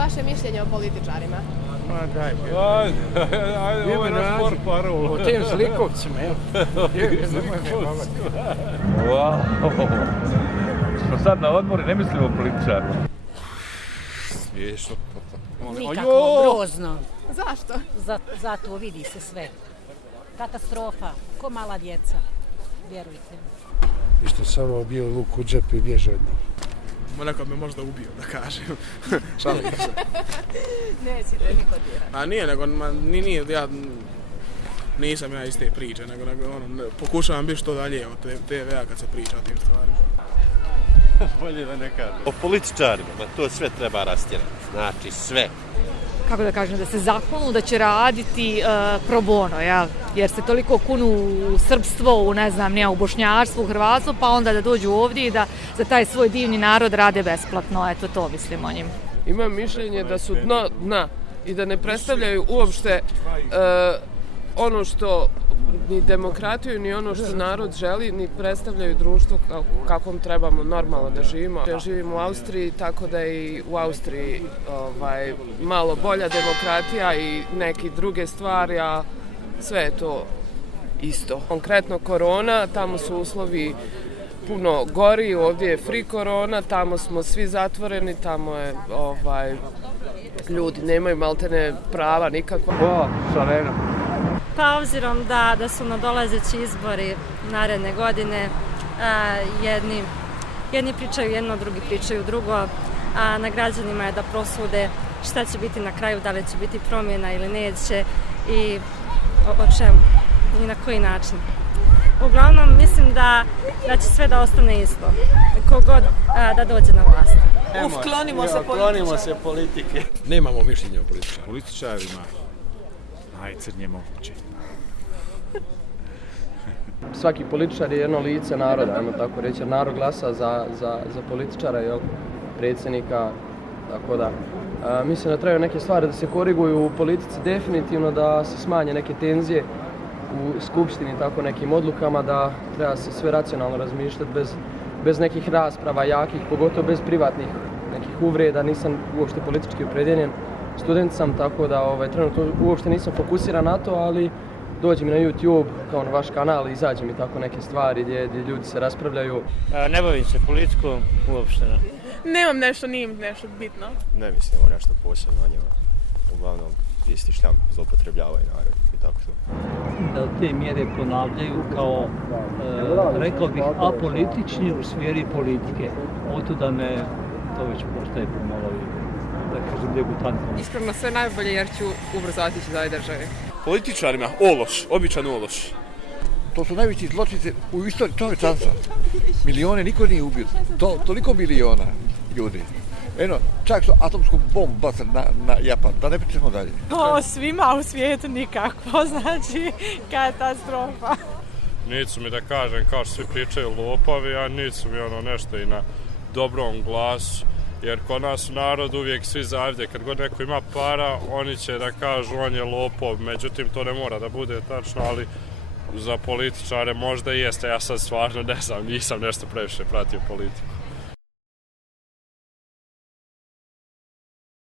vaše mišljenje o političarima? Ma daj, Ajde, ovo je naš sport parol. o tim zlikovcima, jel? Wow. Smo sad na odmoru, ne mislimo o političarima. Smiješno. Nikako, grozno. Zašto? Zato vidi se sve. Katastrofa, ko mala djeca, vjerujte mi. I što samo bio luk u džep i bježe od njih. Nekad me možda ubio, da kažem. Šalim se. Nećete niko dirati. A nije, nego ja nisam ja iz te priče, nego pokušavam biti što dalje od TV-a kad se priča o tim stvarima. Bolje da ne kažem. O političarima, to sve treba rastjerati. Znači sve. Kako da kažem, da se zakonu da će raditi pro bono, ja? Jer se toliko kunu u srpstvo, u ne znam, u bošnjarstvo, u hrvatstvo, pa onda da dođu ovdje i da za taj svoj divni narod rade besplatno. Eto, to mislim o njim. Imam mišljenje da su dno dna i da ne predstavljaju uopšte ono što ni demokratiju, ni ono što narod želi, ni predstavljaju društvo kakvom trebamo normalno da živimo. Ja živim u Austriji, tako da i u Austriji malo bolja demokratija i neke druge stvari, a sve je to isto. Konkretno korona, tamo su uslovi puno gori, ovdje je free korona, tamo smo svi zatvoreni, tamo je ljudi nemaju maltene prava nikakva. Pa obzirom da su nadolazeći izbori naredne godine, jedni pričaju jedno, drugi pričaju drugo, a na građanima je da prosude šta će biti na kraju, da li će biti promjena ili neće i o čemu i na koji način. Uglavnom mislim da će sve da ostane isto, kogod da dođe na vlast. Klonimo se politike. Nemamo mišljenje o političarima. Političarima najcrnje moguće. Svaki političar je jedno lice naroda, ajmo tako reći, jer narod glasa za političara, jel, predsjednika, tako da. Mislim da trebaju neke stvari da se koriguju u politici, definitivno da se smanje neke tenzije u skupštini, tako nekim odlukama, da treba se sve racionalno razmišljati bez nekih rasprava jakih, pogotovo bez privatnih nekih uvreda. Nisam uopšte politički opredjeljen, student sam, tako da trenutno uopšte nisam fokusiran na to, ali dođi mi na YouTube, kao na vaš kanal, i izađe mi tako neke stvari gdje ljudi se raspravljaju. Ne bavim se politikom uopšte. Nemam nešto, nije nešto bitno. Ne mislimo nešto posebno o njima. Uglavnom, isti šljam zloupotrebljavaju narod i tako to. Da te mjere ponavljaju kao, rekao bih, apolitični u sferi politike. Oto da me to već postaje pomalo, da kažem, degutantno. Iskreno sve najbolje jer ću ubrzo otići za ovoj državi. Političarima, ološ, običan ološ. To su najveći zločinci u istoriji čovječanstva. Milijone niko nije ubio. Toliko miliona ljudi. Eno, čak su atomsku bombu bacali na Japan, da ne pričamo dalje. Svima u svijetu nikako, znači katastrofa. Nisu mi da kažem kao što svi pričaju lopovi, a nisu mi nešto i na dobrom glasu. Jer kod nas u narodu uvijek svi zavide, kad god neko ima para, oni će da kažu on je lopov, međutim to ne mora da bude tačno, ali za političare možda i jeste, ja sad stvarno ne znam, nisam nešto previše pratio politiku.